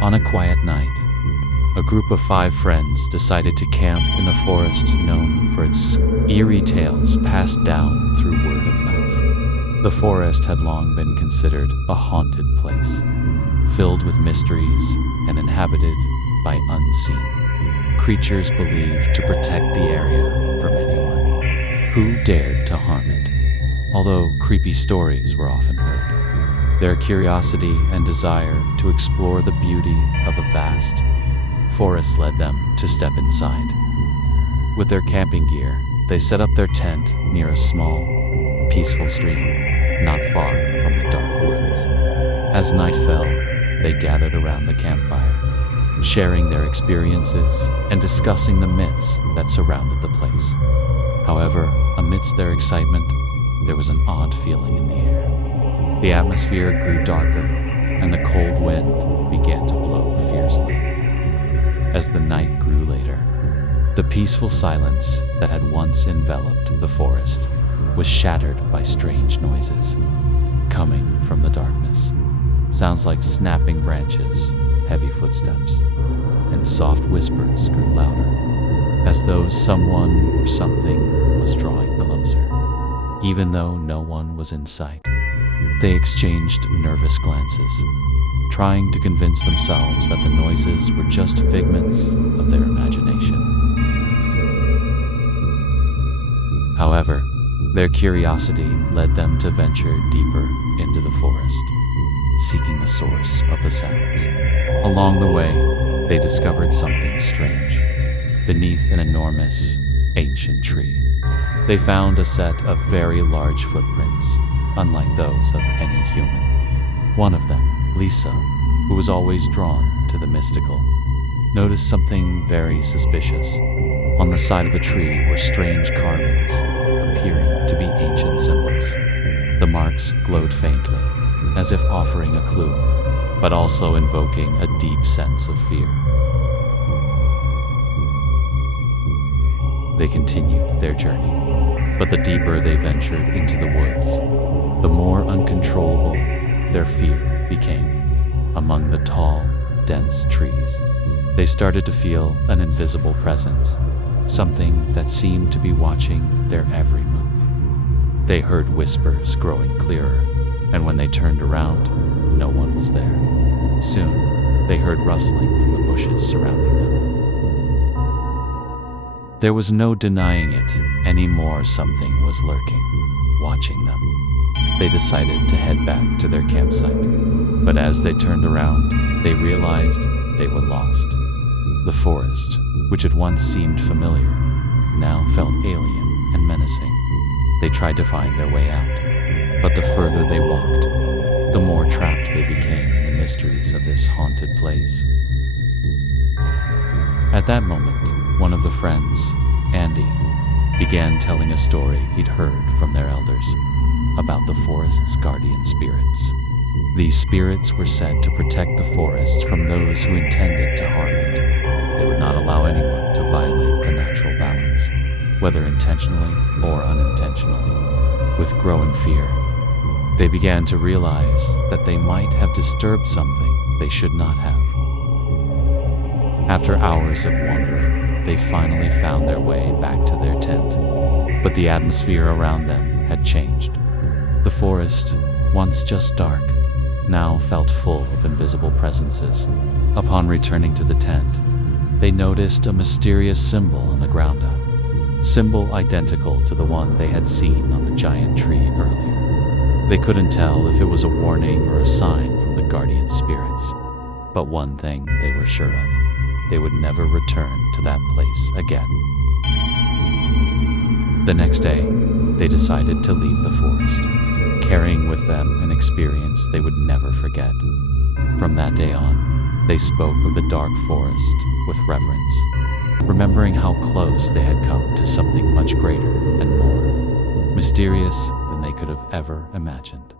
On a quiet night, a group of 5 friends decided to camp in a forest known for its eerie tales passed down through word of mouth. The forest had long been considered a haunted place, filled with mysteries and inhabited by unseen creatures believed to protect the area from anyone who dared to harm it. Although creepy stories were often heard, their curiosity and desire to explore the beauty of the vast forest led them to step inside. With their camping gear, they set up their tent near a small, peaceful stream, not far from the dark woods. As night fell, they gathered around the campfire, sharing their experiences and discussing the myths that surrounded the place. However, amidst their excitement, there was an odd feeling in the air. The atmosphere grew darker, and the cold wind began to blow fiercely. As the night grew later, the peaceful silence that had once enveloped the forest was shattered by strange noises coming from the darkness. Sounds like snapping branches, heavy footsteps, and soft whispers grew louder, as though someone or something was drawing closer. Even though no one was in sight, they exchanged nervous glances, trying to convince themselves that the noises were just figments of their imagination. However, their curiosity led them to venture deeper into the forest, seeking the source of the sounds. Along the way, they discovered something strange. Beneath an enormous, ancient tree, they found a set of very large footprints, unlike those of any human. One of them, Lisa, who was always drawn to the mystical, noticed something very suspicious. On the side of the tree were strange carvings, appearing to be ancient symbols. The marks glowed faintly, as if offering a clue, but also invoking a deep sense of fear. They continued their journey, but the deeper they ventured into the woods, the more uncontrollable their fear became. Among the tall, dense trees, they started to feel an invisible presence, something that seemed to be watching their every move. They heard whispers growing clearer, and when they turned around, no one was there. Soon, they heard rustling from the bushes surrounding them. There was no denying it anymore. Something was lurking, watching them. They decided to head back to their campsite, but as they turned around, they realized they were lost. The forest, which had once seemed familiar, now felt alien and menacing. They tried to find their way out, but the further they walked, the more trapped they became in the mysteries of this haunted place. At that moment, one of the friends, Andy, began telling a story he'd heard from their elders about the forest's guardian spirits. These spirits were said to protect the forest from those who intended to harm it. They would not allow anyone to violate the natural balance, whether intentionally or unintentionally. With growing fear, they began to realize that they might have disturbed something they should not have. After hours of wandering, they finally found their way back to their tent, but the atmosphere around them had changed. The forest, once just dark, now felt full of invisible presences. Upon returning to the tent, they noticed a mysterious symbol on the ground up, symbol identical to the one they had seen on the giant tree earlier. They couldn't tell if it was a warning or a sign from the guardian spirits, but one thing they were sure of: they would never return to that place again. The next day, they decided to leave the forest, carrying with them an experience they would never forget. From that day on, they spoke of the dark forest with reverence, remembering how close they had come to something much greater and more mysterious than they could have ever imagined.